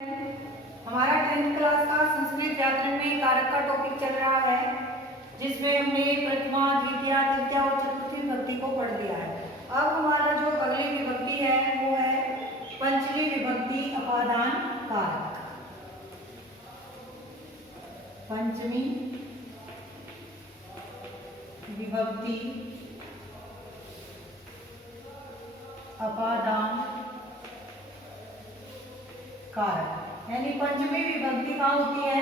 हमारा 10th class का संस्कृत व्याकरण में कारक का टॉपिक चल रहा है, जिसमें हमने प्रथमा, द्वितीया, तृतीया और चतुर्थी विभक्ति को पढ़ लिया है। अब हमारा जो अगली विभक्ति है वो है पंचमी विभक्ति अपादान कारक। पंचमी विभक्ति अपादान कारक, यानी पंचमी विभक्ति कहाँ होती है?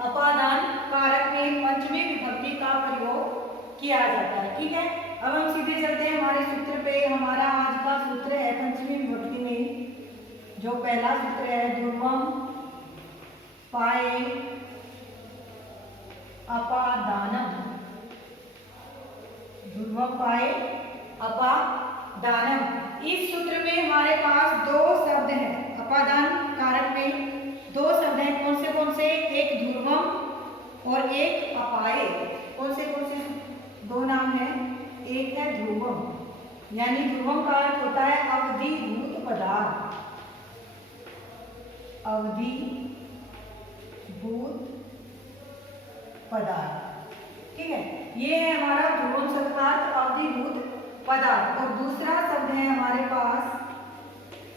अपादान कारक में पंचमी विभक्ति का प्रयोग किया जाता है। ठीक है, अब हम सीधे चलते हैं हमारे सूत्र पे। हमारा आज का सूत्र है पंचमी विभक्ति में जो पहला सूत्र है ध्रुवम पाए अपादानम। ध्रुवम पाए अपादानम। इस सूत्र में हमारे पास दो शब्द हैं। अपादान कारक में दो शब्द हैं। कौन से? एक ध्रुवम और एक अपाए। कौन से दो नाम हैं? एक है ध्रुवम, यानी ध्रुवम का अर्थ होता है अवधिभूत पदार्थ। अवधिभूत पदार्थ, ठीक है, ये है हमारा ध्रुवम शब्द का अर्थ अवधिभूत पदार्थ। और दूसरा शब्द है हमारे पास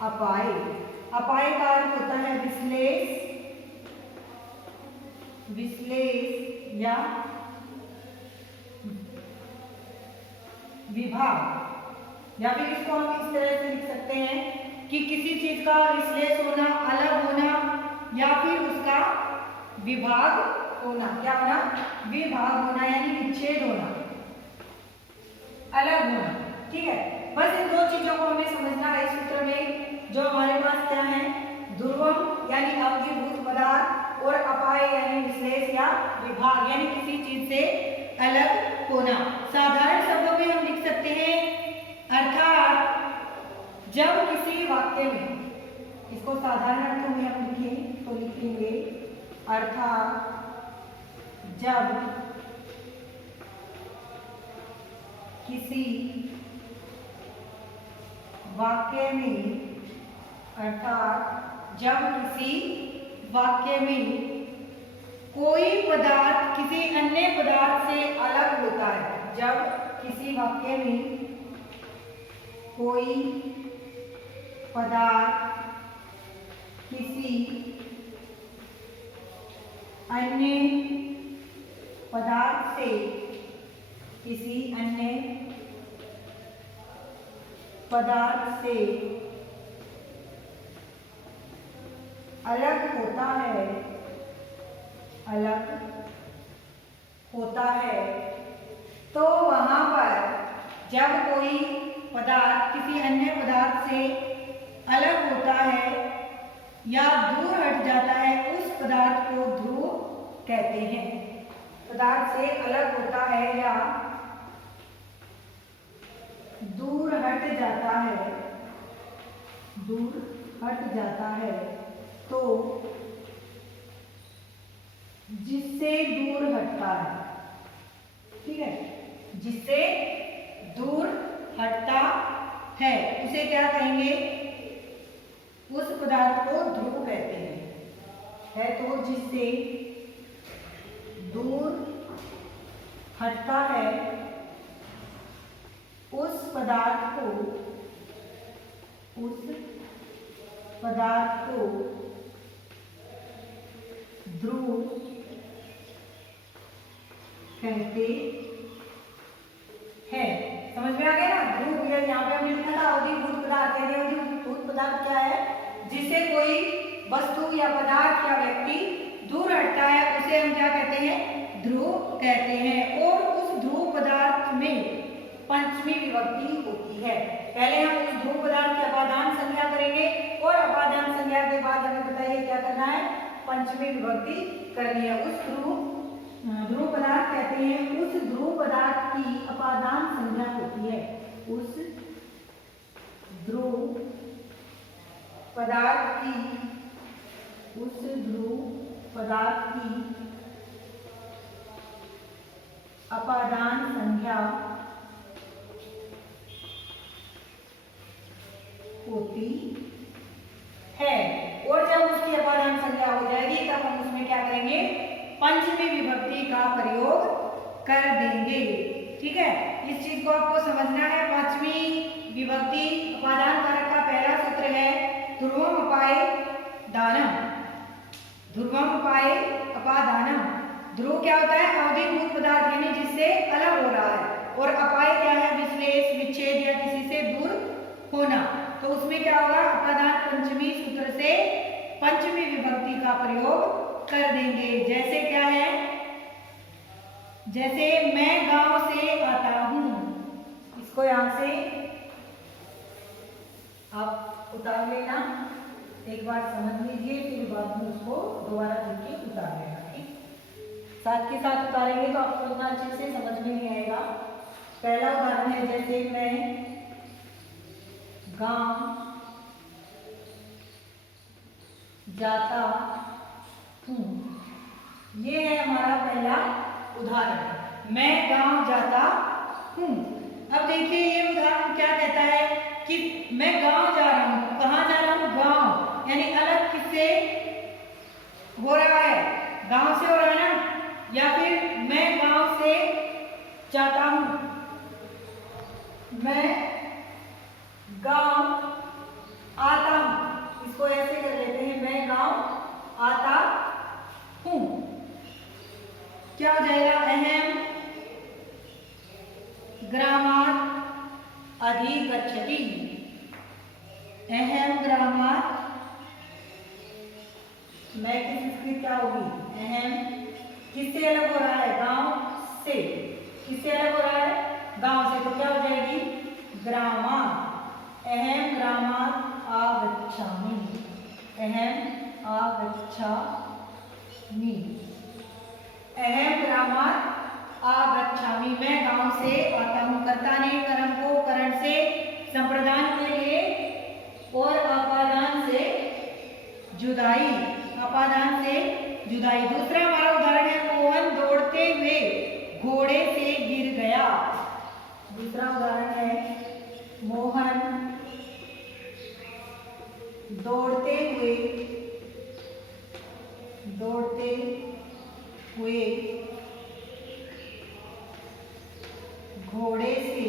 अपाए। अपाए का अर्थ होता है विश्लेष, या विभाग। या फिर इसको हम इस तरह से लिख सकते हैं कि किसी चीज का विश्लेष होना, अलग होना, या फिर उसका विभाग होना। क्या होना? विभाग होना, यानी विच्छेद होना, अलग होना। ठीक है, बस इन दो चीजों को हमें समझना है। इस सूत्र में जो हमारे पास क्या है? ध्रुवम यानी अवधिभूत पदार्थ और अपाय यानी विश्लेष या विभाग, यानी किसी चीज से अलग होना। साधारण शब्दों में हम लिख सकते हैं अर्थात जब किसी वाक्य में, इसको साधारण अर्थों में हम लिखें तो लिखेंगे अर्थात जब किसी वाक्य में, अर्थात जब किसी वाक्य में कोई पदार्थ किसी अन्य पदार्थ से अलग होता है। जब किसी वाक्य में कोई पदार्थ किसी अन्य पदार्थ से, किसी अन्य पदार्थ से अलग होता है, अलग होता है, तो वहां पर जब कोई पदार्थ किसी अन्य पदार्थ से अलग होता है या दूर हट जाता है, उस पदार्थ को ध्रुव कहते हैं। पदार्थ से अलग होता है या दूर हट जाता है, दूर हट जाता है, तो जिससे दूर हटता है, ठीक है, जिससे दूर हटता है उसे क्या कहेंगे? उस पदार्थ को ध्रुव कहते हैं। है तो जिससे दूर हटता है उस पदार्थ को ध्रुव कहते हैं। समझ में आ गया ना? ध्रुव, यहाँ पे हमने लिखा था अवधिभूत पदार्थ। अवधिभूत पदार्थ क्या है? जिससे कोई वस्तु या पदार्थ या व्यक्ति दूर हटता है उसे हम क्या कहते हैं? ध्रुव कहते हैं। और उस ध्रुव पदार्थ में पंचमी विभक्ति होती है। पहले हम उस ध्रुव पदार्थ की अपादान संज्ञा करेंगे और अपादान संज्ञा के बाद हमें बताइए क्या करना है? पंचमी विभक्ति करनी है। उस ध्रुव पदार्थ कहते हैं, उस ध्रुव पदार्थ की अपादान संज्ञा होती है। उस ध्रुव पदार्थ की अपादान संज्ञा होती है। और जब उसकी अपादान पंचमी विभक्ति का प्रयोग कर देंगे। ठीक है, इस चीज को आपको समझना है। पांचवी विभक्ति अपादान कारक का पहला सूत्र है ध्रुवम अपाय दानम। ध्रुवम अपाय अपादानम। ध्रुव क्या होता है? अवधिभूत पदार्थ यानी जिससे अलग हो रहा है, और अपाय क्या है? विश्लेष, विच्छेद या किसी से दूर होना। तो उसमें क्या होगा? अपादान पंचमी सूत्र से पंचमी विभक्ति का प्रयोग कर देंगे। जैसे क्या है? जैसे मैं गांव से आता हूं, इसको यहां से आप उतार लेना, एक बार समझ लीजिए, फिर बाद में उसको दोबारा लिख के उतार लेना। ठीक, साथ के साथ उतारेंगे तो आपको उतना अच्छे से समझ में नहीं आएगा। पहला उदाहरण है, जैसे मैं गांव जाता हूं। ये है हमारा पहला उदाहरण, मैं गांव जाता हूं। अब देखिए ये उदाहरण क्या कहता है कि मैं गांव जा रहा हूं। कहां जा रहा हूं? गांव, यानी अलग किससे हो रहा है? गांव से हो रहा है ना। या फिर मैं गांव से जाता हूं, मैं गांव आता हूं। इसको ऐसे कर लेते हैं, मैं गांव आता हूं। क्या हो जाएगा? अहम ग्रामात् अधिगच्छति। अहम ग्रामात्, मैं किसकी क्या होगी? अहम किससे अलग हो रहा है? गांव से। किससे अलग हो रहा है? गांव से। तो क्या हो जाएगी? ग्रामात्। अहम ग्रामात् आगच्छामि। अहम आगच्छामि। अहम ग्रामात् आगच्छामि। मैं गांव से आता हूं। कर्ता ने कर्म को करण से संप्रदान के लिए और अपादान से जुदाई, अपादान से जुदाई। दूसरा हमारा उदाहरण है, मोहन दौड़ते हुए घोड़े से गिर गया। दूसरा उदाहरण है, मोहन दौड़ते हुए घोड़े से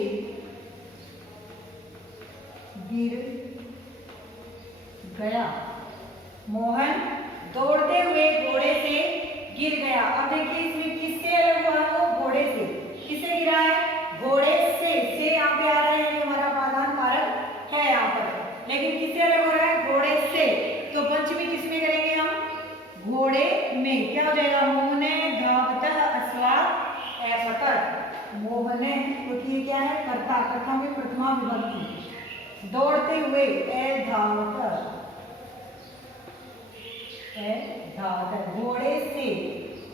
गिर गया। मोहन दौड़ते हुए घोड़े से गिर गया। अब देखिए इसमें किससे अलग हुआ? वो घोड़े से। किससे गिरा है? घोड़े से यहाँ पे आ रहा है, यानी हमारा अपादान कारक है यहाँ पर। लेकिन किससे अलग हो रहा है? घोड़े से। तो पंचमी किसमें करेंगे हम? घोड़े में। क्या हो जाएगा? मोहने धावतः अस्वात् अपतत्। मोहने, क्योंकि ये क्या है? कर्ता। कर्ता में प्रथमा विभक्ति। दौड़ते हुए धावतः, घोड़े से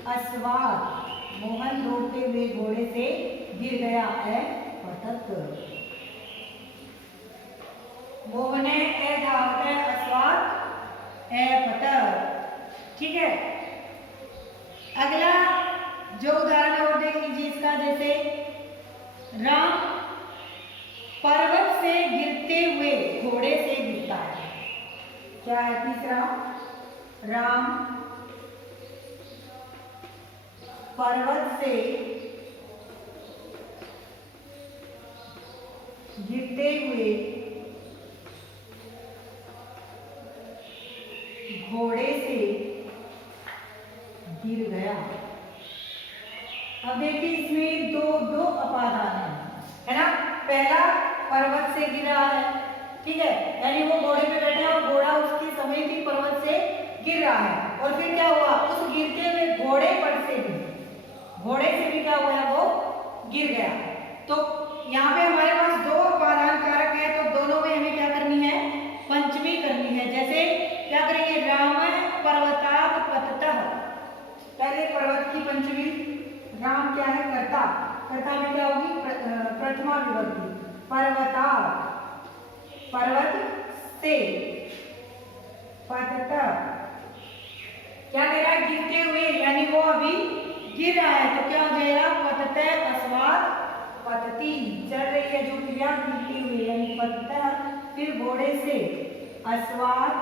अस्वात्। मोहन दौड़ते हुए घोड़े से गिर गया। अपतत्। मोहने धावतः अस्वात् अपतत्। ठीक है, अगला जो उदाहरण है वो देख लीजिए इसका। जैसे राम पर्वत से गिरते हुए घोड़े से गिरता है। क्या है? तीसरा, राम पर्वत से गिरते हुए घोड़े से गिर गया। अब देखिए इसमें दो अपादान है ना। पहला पर्वत से गिरा है, ठीक है, यानी वो घोड़े पे बैठे हैं और घोड़ा उसकी समेत ही पर्वत से गिर रहा है। और फिर क्या हुआ? उस गिरते हुए घोड़े पर से भी क्या हुआ? वो गिर गया। तो यहाँ पे हमारे पास दो अपादान कारक है, तो दोनों में हमें क्या करनी है? पंचमी करनी है। जैसे क्या करेंगे? राम पर्वतात् पततः। पहले पर्वत की पंचमी, राम क्या है? कर्ता। कर्ता में क्या होगी? प्रथमा विभक्ति। पर्वतात्, पर्वत से, पततः। क्या कह रहा है? गिरते हुए, यानी वो अभी गिर रहा है। तो क्या हो जाएगा? पततः अस्वात् पतति। चल रही है जो क्रिया, गिरती हुई, यानी पततः, फिर घोड़े से अस्वात्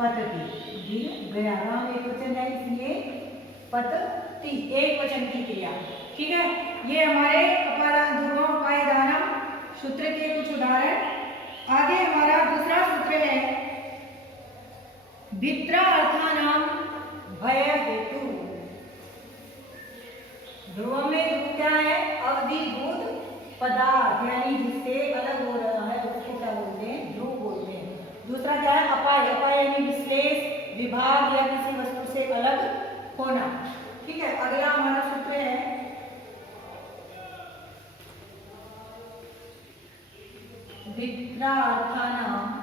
पतति, गया, राम एक वचन है इसलिए पतति, एक वचन की क्रिया। ठीक है, ये हमारे अपादान ध्रुवम उपायदानम सूत्र के कुछ उदाहरण। आगे हमारा दूसरा सूत्र है भित्रा अर्थानाम भय हेतु। ध्रुवम में ध्रुव क्या है? अवधिभूत पदार्थ, यानी जिससे अलग हो रहा है उसको क्या बोलते हैं? ध्रुव बोलते हैं। दूसरा क्या है? अपाय, अपाय यानी विश्लेष, विभाग या किसी वस्तु से अलग होना। ठीक है, अगला हमारा सूत्र है भित्रा अर्थानाम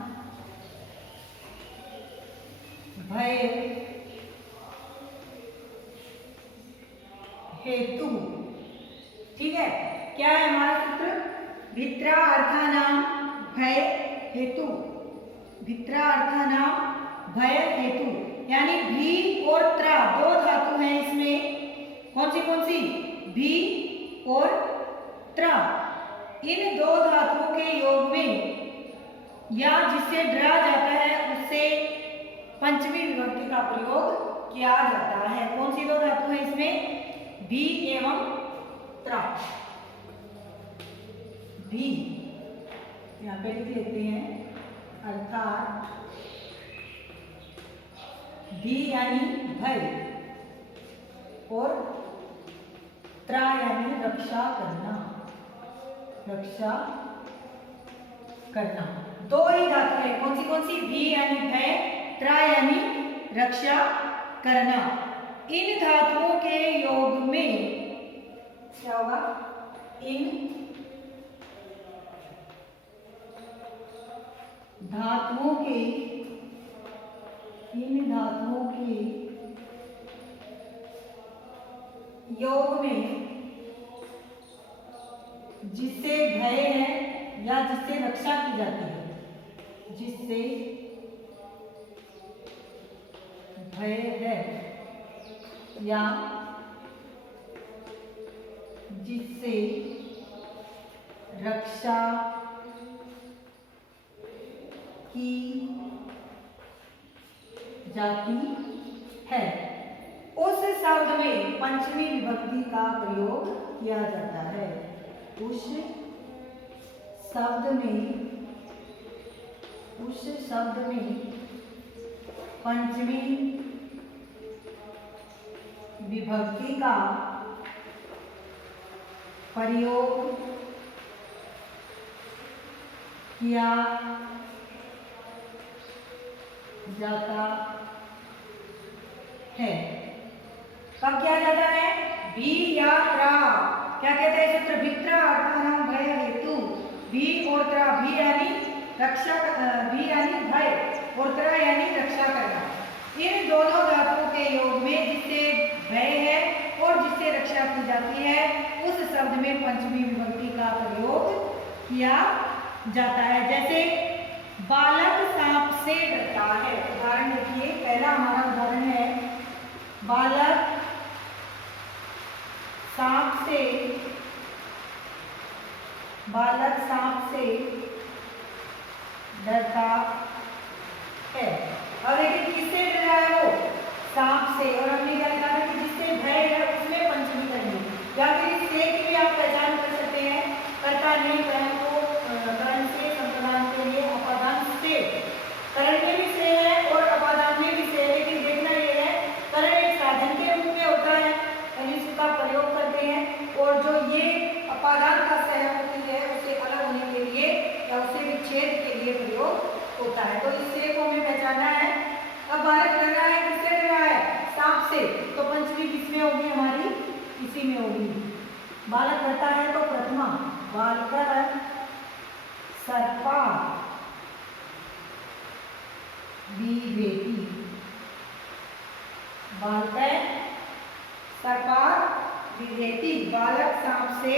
भय हेतु। ठीक है, क्या है हमारा सूत्र? भित्रा अर्थानाम भय हेतु। भित्रा अर्थानाम भय हेतु, यानी भी और त्रा दो धातु हैं इसमें। कौन सी? भी और त्रा। इन दो धातुओं के योग में या जिससे डरा जाता है उससे पंचमी विभक्ति का प्रयोग किया जाता है। कौन सी दो धातु है इसमें? भी एवं त्रा। भी यहाँ पे लिख लेते हैं, अर्थात भी यानी भय और त्रा यानी रक्षा करना, रक्षा करना। दो ही धातु है। कौन सी? भी यानी भय, त्रा यानी रक्षा करना। इन धातुओं के योग में क्या होगा? इन धातुओं के योग में जिससे भय है या जिससे रक्षा की जाती है, जिससे भय है या जिससे रक्षा की जाती है, उस शब्द में पंचमी विभक्ति का प्रयोग किया जाता है। उस शब्द में पंचमी विभक्ति का प्रयोग किया जाता है। कब किया जाता है? भी या त्रा। क्या कहते हैं सूत्र? भित्रा अर्थानाम भय हेतु। भी और त्रा, भी यानी रक्षा, भी यानी भय और त्रा यानी रक्षा करना। इन दोनों धातुओं के योग में जिससे भय है और जिससे रक्षा की जाती है उस शब्द में पंचमी विभक्ति का प्रयोग किया जाता है। जैसे बालक सांप से डरता है। उदाहरण देखिए, पहला हमारा उदाहरण है बालक सांप से डरता है। अब देखिए किससे डरा है वो? सांप से। और हमने क्या लिखा था कि जिससे भय है उसमें पंचमी करेंगे, या फिर इस से की भी आप पहचान कर सकते हैं। कर्ता नहीं करण को करण से संप्रदान के लिए अपादान से, करण में भी से है और अपादान में भी से है, लेकिन देखना ये है करण एक साधन के रूप में होता है, यानी इसका प्रयोग करते हैं, और जो ये अपादान का सहयोगी है उसे अलग होने के लिए या उसे विच्छेद के लिए प्रयोग होता है। तो इससे को हमें पहचाना है। अब बालक डर रहा है, किससे डर रहा है? सांप से। तो पंचमी किसमें होगी हमारी? इसी में होगी। बालक करता है तो प्रथमा बालकर सर्पा विभेति। बालक सर्पा विभेति, बालक सांप से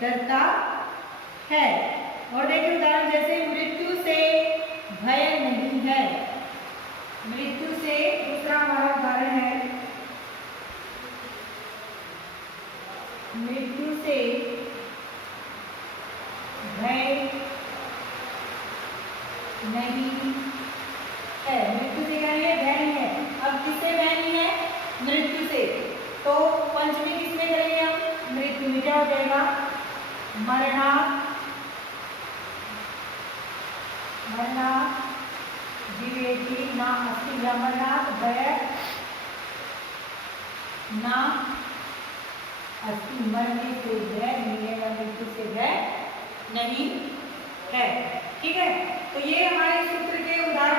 डरता है। और देखिए उदाहरण जैसे मृत्यु से भय नहीं है। मृत्यु से दूसरा हमारा उदाहरण है, मृत्यु से भय नहीं है। मृत्यु से मरणात् जीवेति ना अस्ति मरणात् भय ना अस्ति मरने से भय मिलेगा, मृत्यु से भय नहीं है। ठीक है, तो ये हमारे सूत्र के उदाहरण